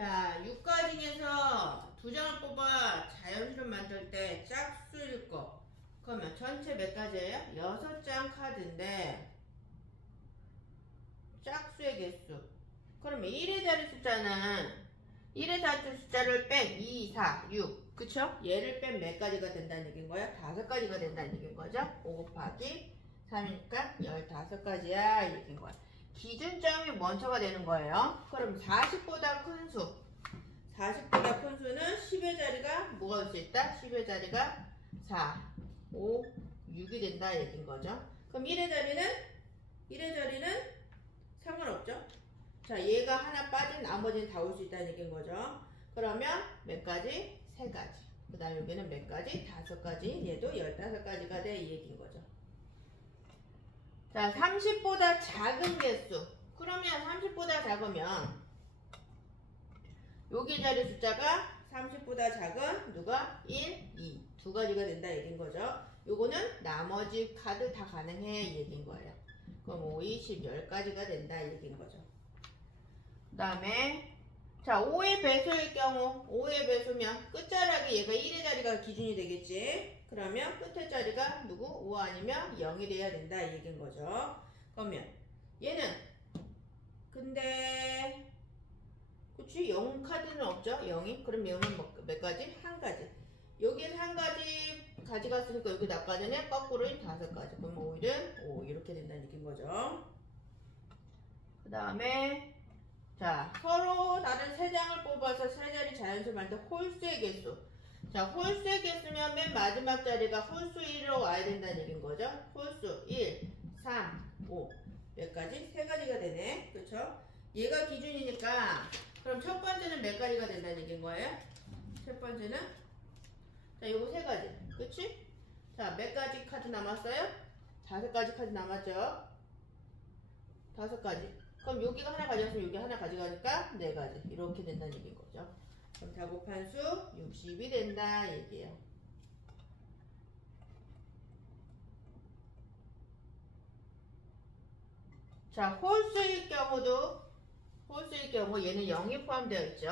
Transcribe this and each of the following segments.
자, 6가 중에서 두 장을 뽑아 자연수를 만들 때 짝수일 거. 그러면 전체 몇 가지예요? 6장 카드인데 짝수의 개수. 그러면 1의 자리 숫자는 1의 자리 숫자를 뺀 2, 4, 6. 그쵸? 얘를 뺀 몇 가지가 된다는 얘기인 거야? 5가지가 된다는 얘기인 거죠? 5 곱하기 3이니까 15가지야 이 얘기인 거야. 기준점이 먼저가 되는 거예요. 그럼 40보다 큰 수. 40보다 큰 수는 10의 자리가 뭐가 올 수 있다? 10의 자리가 4, 5, 6이 된다 얘기인 거죠. 그럼 1의 자리는 상관없죠. 자, 얘가 하나 빠진 나머지는 다 올 수 있다는 얘기인 거죠. 그러면 몇 가지? 3가지. 그 다음 여기는 몇 가지? 5가지. 얘도 15가지가 돼 이 얘기인 거죠. 자, 30보다 작은 개수. 그러면 30보다 작으면 여기 자리 숫자가 30보다 작은 누가? 1, 2. 2가지가 된다 얘기인 거죠. 요거는 나머지 카드 다 가능해 이 얘기인 거예요. 그럼 5, 2, 10, 10가지가 된다 이 얘기인 거죠. 그 다음에 자, 5의 배수일 경우 5의 배수면 끝자락이 얘가 1의 자리가 기준이 되겠지. 그러면 끝의 자리가 누구? 5 아니면 0이 돼야 된다 이 얘기인 거죠. 그러면 얘는 근데 그치? 0 카드는 없죠? 0이? 그럼 얘는 몇 가지? 한 가지. 여기에서 한 가지 가져갔으니까 여기 나까지는 거꾸로인 5가지. 그럼 5일은 5 이렇게 된다는 얘기인 거죠. 그 다음에 자, 서로 다른 3장을 뽑아서 3자리 자연수 만든 홀수의 개수. 자, 홀수의 개수면 맨 마지막 자리가 홀수 1로 와야 된다는 얘기인 거죠. 홀수 1, 3, 5. 몇 가지? 3가지가 되네. 그쵸? 얘가 기준이니까 그럼 첫 번째는 몇 가지가 된다는 얘기인 거예요? 첫 번째는 자, 요거 3가지. 그치? 자, 몇 가지 카드 남았어요? 5가지 카드 남았죠? 5가지. 그럼 여기가 하나 가져갔으면 여기 하나 가져가니까 4가지. 이렇게 된다는 얘기인 거죠. 그럼 다 곱한 수 60이 된다 얘기예요. 자, 홀수일 경우 얘는 0이 포함되어 있죠.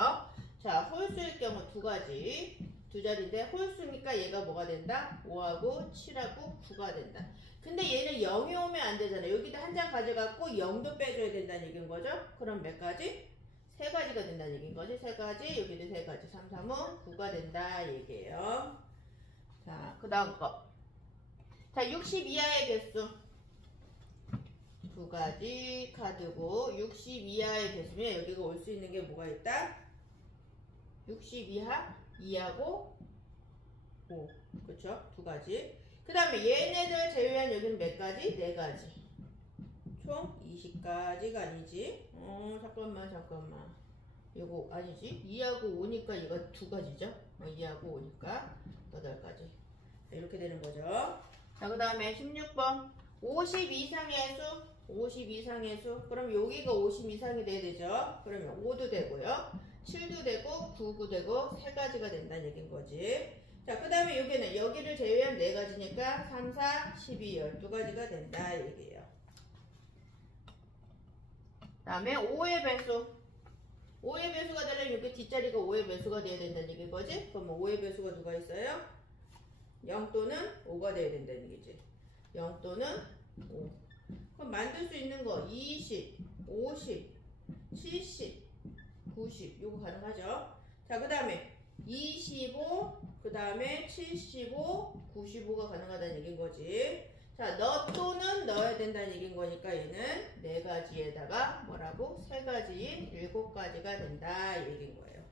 자, 홀수일 경우 2가지. 2자리인데 홀수니까 얘가 뭐가 된다? 5하고 7하고 9가 된다. 근데 얘는 0이 오면 안 되잖아. 여기도 한 장 가져갖고 0도 빼줘야 된다는 얘기인 거죠. 그럼 몇 가지? 3가지가 된다는 얘기인 거지. 3가지, 여기도 3가지. 3, 3은 9가 된다 얘기예요. 자, 그 다음 거. 자, 60 이하의 개수. 2가지 카드고 60 이하의 개수면 여기가 올 수 있는 게 뭐가 있다? 60 이하, 2하고 5. 그쵸? 2가지. 그 다음에 얘네들 제외한 여기는 몇 가지? 4가지. 총 20가지가 아니지. 잠깐만. 요거 아니지. 2하고 5니까 얘가 2가지죠. 2하고 5니까 8가지. 이렇게 되는 거죠. 자, 그 다음에 16번. 50 이상의 수. 50 이상의 수. 그럼 여기가 50 이상이 돼야 되죠. 그러면 5도 되고요. 7도 되고 9도 되고 3가지가 된다는 얘기인 거지. 자, 그 다음에 여기는 여기를 제외한 4가지니까 3, 4, 12, 12가지가 된다 얘기예요. 그 다음에 5의 배수. 5의 배수가 되려면 여기 뒷자리가 5의 배수가 돼야 된다는 얘기인 거지. 그럼 5의 배수가 누가 있어요? 0 또는 5가 돼야 된다는 얘기지. 0 또는 5. 그럼 만들 수 있는 거 20, 50, 70, 90 요거 가능하죠. 자, 그 다음에 25, 그 다음에 75, 95가 가능하다는 얘기인 거지. 자, 너 또는 넣어야 된다는 얘기인 거니까 얘는 4가지에다가 뭐라고? 3가지인 7가지가 된다 얘기인 거예요.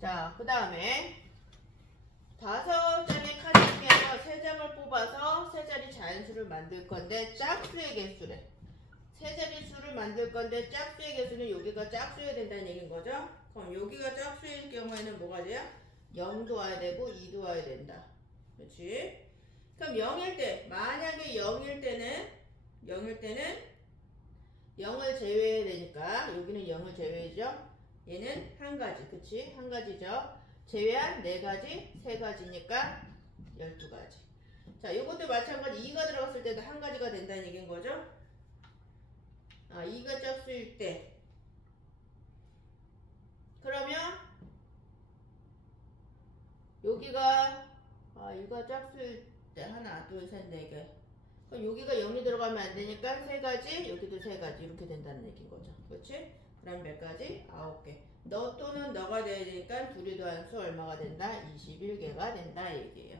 자, 그 다음에 5장의 카드 중에서 3장을 뽑아서 3자리 자연수를 만들 건데 짝수의 개수래. 3자리 수를 만들 건데 짝수의 개수는 여기가 짝수여야 된다는 얘기인 거죠. 그럼 여기가 짝수일 경우에는 뭐가 돼요? 0도 와야 되고 2도 와야 된다. 그렇지? 그럼 0일 때, 만약에 0일 때는 0을 제외해야 되니까 여기는 0을 제외해죠. 얘는 한 가지, 그치? 한 가지죠. 제외한 4가지, 3가지니까 12가지. 자, 이것도 마찬가지 2가 들어갔을 때도 한 가지가 된다는 얘기인 거죠. 2가 짝수일 때 그러면 여기가 2가 짝수일 때 하나 둘셋4개 그럼 여기가 0이 들어가면 안 되니까 3가지 여기도 3가지 이렇게 된다는 얘기인 거죠. 그렇지? 그럼 몇 가지? 9개. 너 또는 너가 돼야 되니까 둘이 더한 수 얼마가 된다? 21개가 된다 얘기예요.